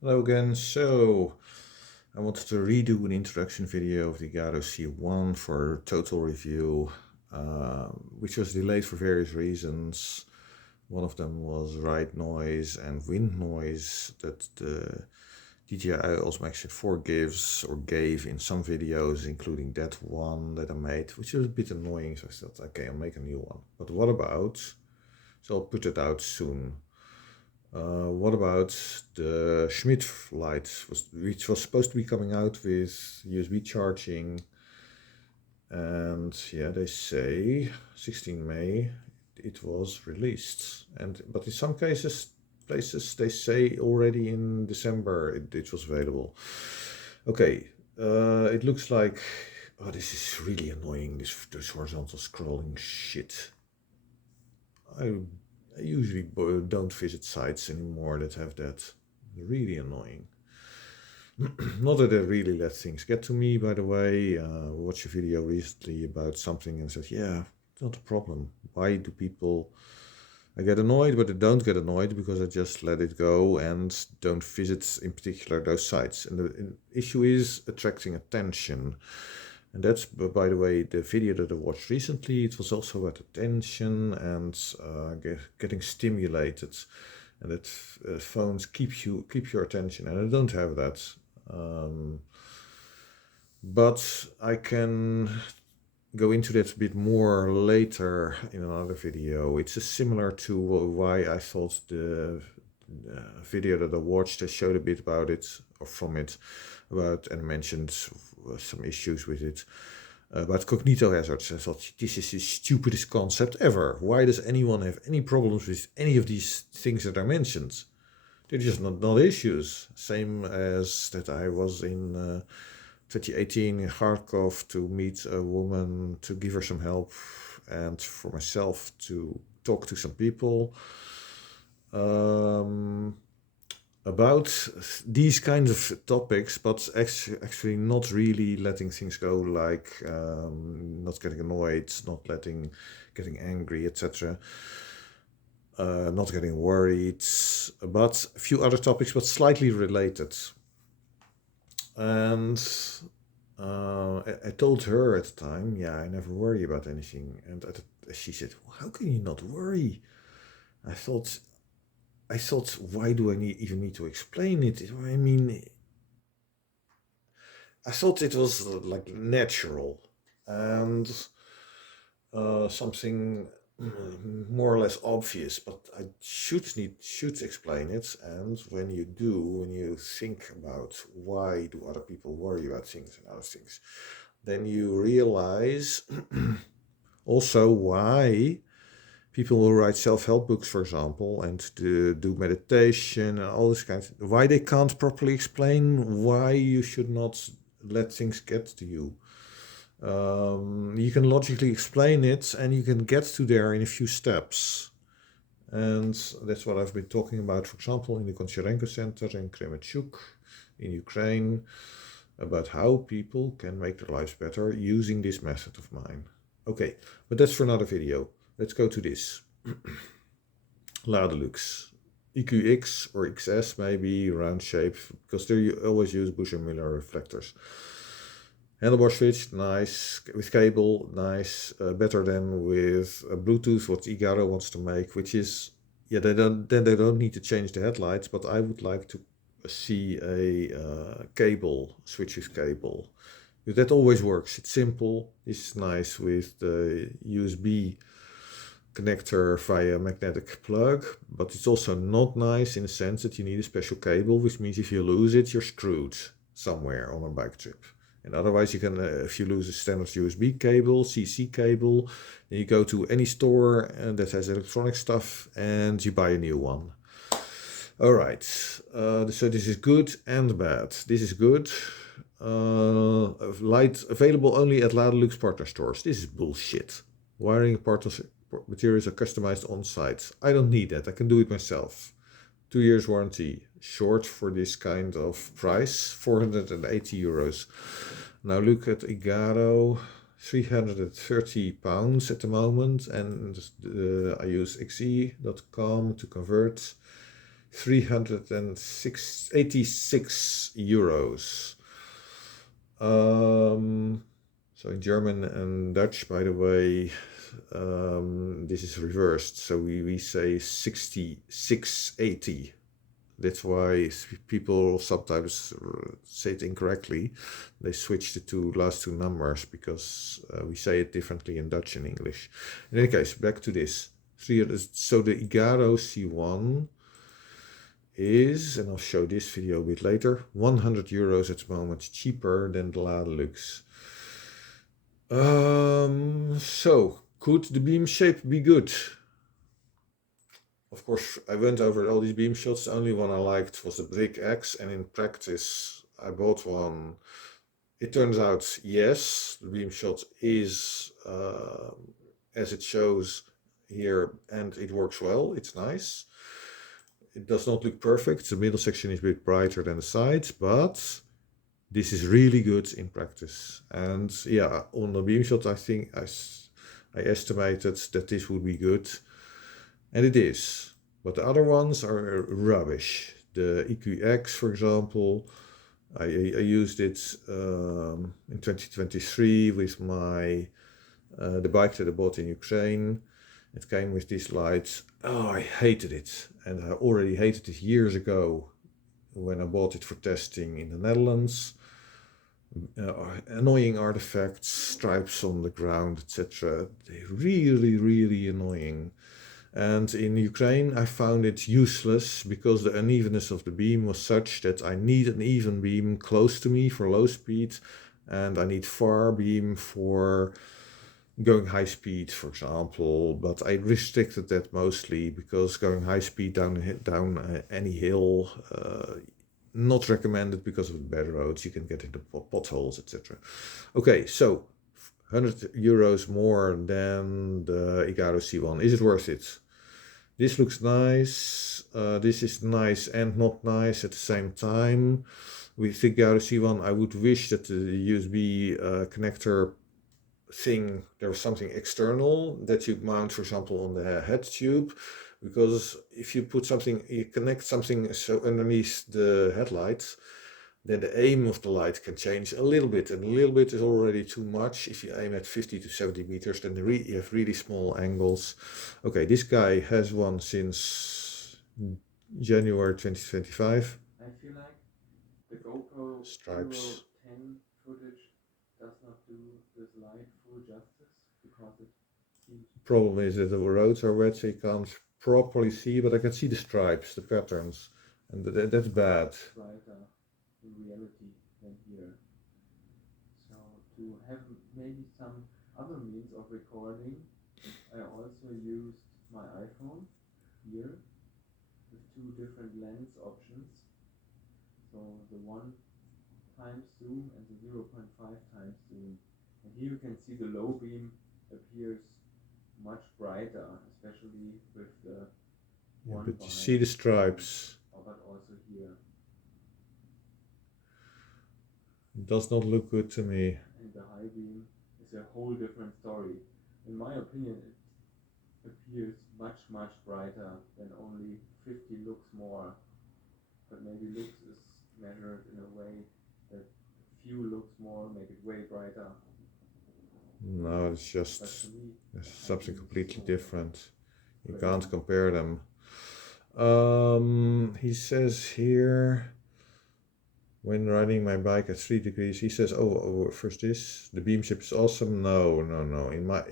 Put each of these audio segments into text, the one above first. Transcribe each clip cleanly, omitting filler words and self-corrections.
Hello again. So I wanted to redo an introduction video of the Igaro C1 for total review, which was delayed for various reasons. One of them was ride noise and wind noise that the DJI Osmo Action 4 gives or gave in some videos, including that one that I made, which was a bit annoying. So I thought, okay, I'll make a new one. But what about? So I'll put it out soon. What about the Schmidt light, which was supposed to be coming out with USB charging, and yeah, they say 16 May it was released, but in some places they say already in December it was available. Okay, it looks like, oh, this is really annoying, this horizontal scrolling shit. I usually don't visit sites anymore that have that. Really annoying. Not that I really let things get to me, by the way. Watched a video recently about something and said, yeah, it's not a problem. Why do people... I get annoyed, but I don't get annoyed because I just let it go and don't visit, in particular, those sites. And the issue is attracting attention. And that's, by the way, the video that I watched recently. It was also about attention and getting stimulated, and that phones keep your attention. And I don't have that. Um, but I can go into that a bit more later in another video. It's similar to why I thought the video that I watched, I showed a bit about it, or from it, about, and mentioned some issues with it. About cognito hazards. I thought, this is the stupidest concept ever. Why does anyone have any problems with any of these things that are mentioned? They're just not issues. Same as that I was in 2018 in Kharkov to meet a woman, to give her some help, and for myself to talk to some people about these kinds of topics, but actually not really letting things go, like not getting annoyed, not getting angry, etc. Not getting worried, but a few other topics, but slightly related. And I told her at the time, yeah, I never worry about anything. And she said, well, how can you not worry? I thought, why do I even need to explain it? I mean, I thought it was like natural and something more or less obvious, but I should explain it. And when you think about why do other people worry about things and other things, then you realize also why people who write self-help books, for example, and do meditation and all this kind of, why they can't properly explain why you should not let things get to you. You can logically explain it and you can get to there in a few steps. And that's what I've been talking about, for example, in the Koncharenko Center in Kremenchuk in Ukraine, about how people can make their lives better using this method of mine. Okay, but that's for another video. Let's go to this. Ladelux. EQX or XS, maybe round shape, because they always use Busch-Miller reflectors. Handlebar switch, nice. With cable, nice. Better than with Bluetooth, what Igaro wants to make, which is, yeah, they don't need to change the headlights, but I would like to see a cable, switch with cable. That always works. It's simple. It's nice with the USB connector via magnetic plug, but it's also not nice in the sense that you need a special cable, which means if you lose it, you're screwed somewhere on a bike trip. And otherwise you can, if you lose a standard USB cable, CC cable, then you go to any store that has electronic stuff and you buy a new one. All right, so this is good and bad. This is good. Light available only at Ladelux partner stores. This is bullshit. Wiring partners materials are customized on site. I don't need that. I can do it myself. 2 years warranty. Short for this kind of price, 480 euros. Now look at Igaro, 330 pounds at the moment, and I use xe.com to convert. 386 euros. So in German and Dutch, by the way, this is reversed. So we say 6680. That's why people sometimes say it incorrectly. They switch the last two numbers because we say it differently in Dutch and English. In any case, back to this. So the Igaro C1 is, and I'll show this video a bit later, 100 euros at the moment, cheaper than the Ladelux. So could the beam shape be good? Of course, I went over all these beam shots. The only one I liked was the Brick X, and in practice, I bought one. It turns out, yes, the beam shot is as it shows here, and it works well. It's nice. It does not look perfect. The middle section is a bit brighter than the sides, but this is really good in practice. And yeah, on the beam shot, I think I estimated that this would be good. And it is. But the other ones are rubbish. The EQX, for example, I used it in 2023 with my the bike that I bought in Ukraine. It came with these lights. Oh, I hated it. And I already hated it years ago when I bought it for testing in the Netherlands. Annoying artifacts, stripes on the ground, etc. They're really, really annoying. And in Ukraine, I found it useless because the unevenness of the beam was such that I need an even beam close to me for low speed, and I need far beam for going high speed, for example. But I restricted that mostly because going high speed down any hill, not recommended because of the bad roads. You can get into potholes, etc. Okay, so 100 euros more than the Igaro C1. Is it worth it? This looks nice. This is nice and not nice at the same time. With the Igaro C1, I would wish that the USB connector thing, there was something external that you mount, for example, on the head tube. Because if you put something, you connect something so underneath the headlights, then the aim of the light can change a little bit, and a little bit is already too much. If you aim at 50 to 70 meters, then you have really small angles. Okay, this guy has one since January 2025. I feel like the GoPro Stripes. 10 footage does not do this light full justice because it seems... Problem is that the roads are wet, so you can't properly see, but I can see the stripes, the patterns, and that's bad. Brighter in reality than here. So to have maybe some other means of recording, I also used my iPhone here with two different lens options. So the 1 times zoom and the 0.5 times zoom. And here you can see the low beam appears much brighter, especially with the Yeah, but you see the stripes. But also here. It does not look good to me. And the high beam is a whole different story. In my opinion, it appears much, much brighter than only 50 lux more. But maybe lux is measured in a way that few lux more make it way brighter. No, it's just something completely different. You can't compare them. He says here, when riding my bike at 3 degrees, he says, oh, first this, the beam shape is awesome. No. In my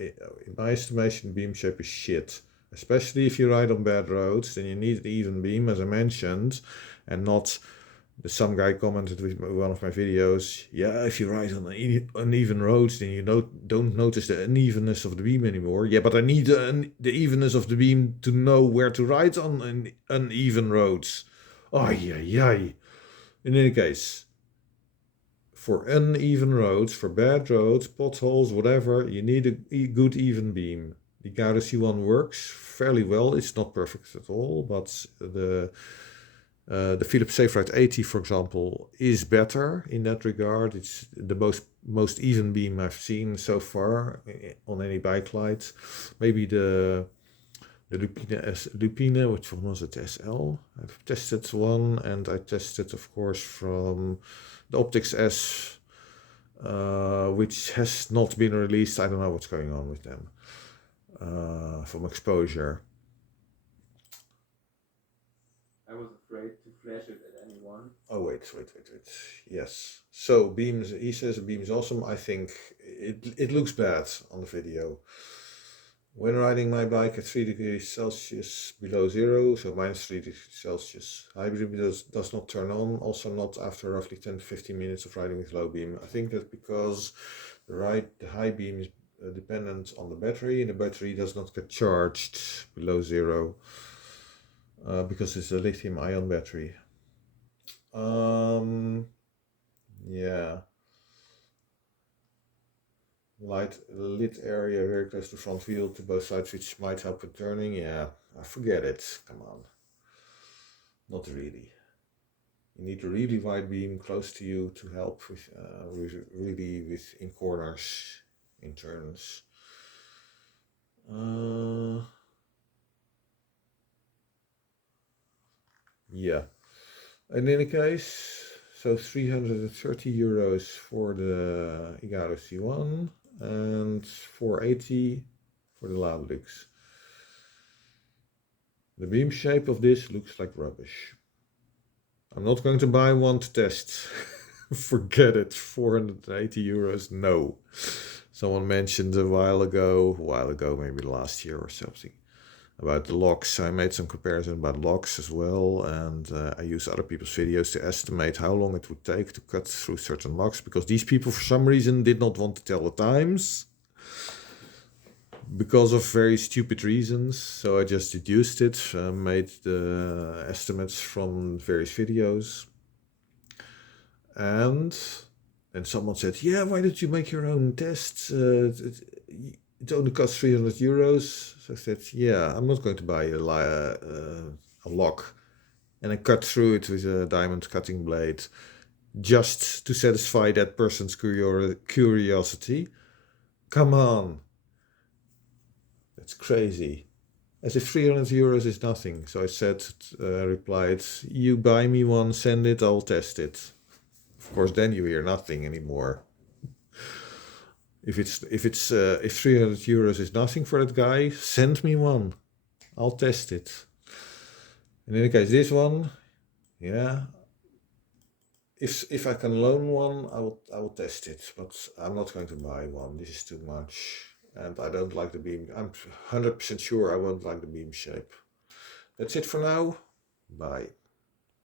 estimation, beam shape is shit. Especially if you ride on bad roads, then you need an even beam, as I mentioned, and not... Some guy commented with one of my videos, yeah, if you ride on uneven roads, then you don't notice the unevenness of the beam anymore. Yeah, but I need the evenness of the beam to know where to ride on uneven roads. In any case, for uneven roads, for bad roads, potholes, whatever, you need a good even beam. The Igaro C1 works fairly well. It's not perfect at all, but the Philips SafeRide 80, for example, is better in that regard. It's the most even beam I've seen so far on any bike light. Maybe the The Lupine, which one was it, SL? I've tested one, and I tested, of course, from the Optics S, which has not been released. I don't know what's going on with them, from exposure. I was afraid to flash it at anyone. Oh, wait. Yes. So, beams, he says the beam is awesome. I think it looks bad on the video. When riding my bike at 3 degrees Celsius below zero, so minus 3 degrees Celsius, high beam does not turn on, also not after roughly 10 to 15 minutes of riding with low beam. I think that's because the high beam is dependent on the battery, and the battery does not get charged below zero because it's a lithium ion battery. Yeah. Lit area very close to front wheel to both sides, which might help with turning. Yeah, forget it. Come on. Not really. You need a really wide beam close to you to help with really with in corners, in turns. Yeah. In any case, so 330 euros for the Igaro C1 and 480 for the Ladelux. The beam shape of this looks like rubbish. I'm not going to buy one to test. Forget it. 480 euros, no. Someone mentioned a while ago, maybe last year or something, about the locks. I made some comparison about locks as well, and I use other people's videos to estimate how long it would take to cut through certain locks, because these people for some reason did not want to tell the times because of very stupid reasons. So I just deduced it, made the estimates from various videos, and then someone said, yeah, why don't you make your own tests? It only costs 300 euros. So I said, yeah, I'm not going to buy a lock and then cut through it with a diamond cutting blade just to satisfy that person's curiosity. Come on. That's crazy. As if 300 euros is nothing. So I said, replied, you buy me one, send it, I'll test it. Of course, then you hear nothing anymore. If 300 euros is nothing for that guy, send me one. I'll test it. In any case, this one, yeah. If I can loan one, I will test it, but I'm not going to buy one. This is too much, and I don't like the beam. I'm 100% sure I won't like the beam shape. That's it for now. Bye.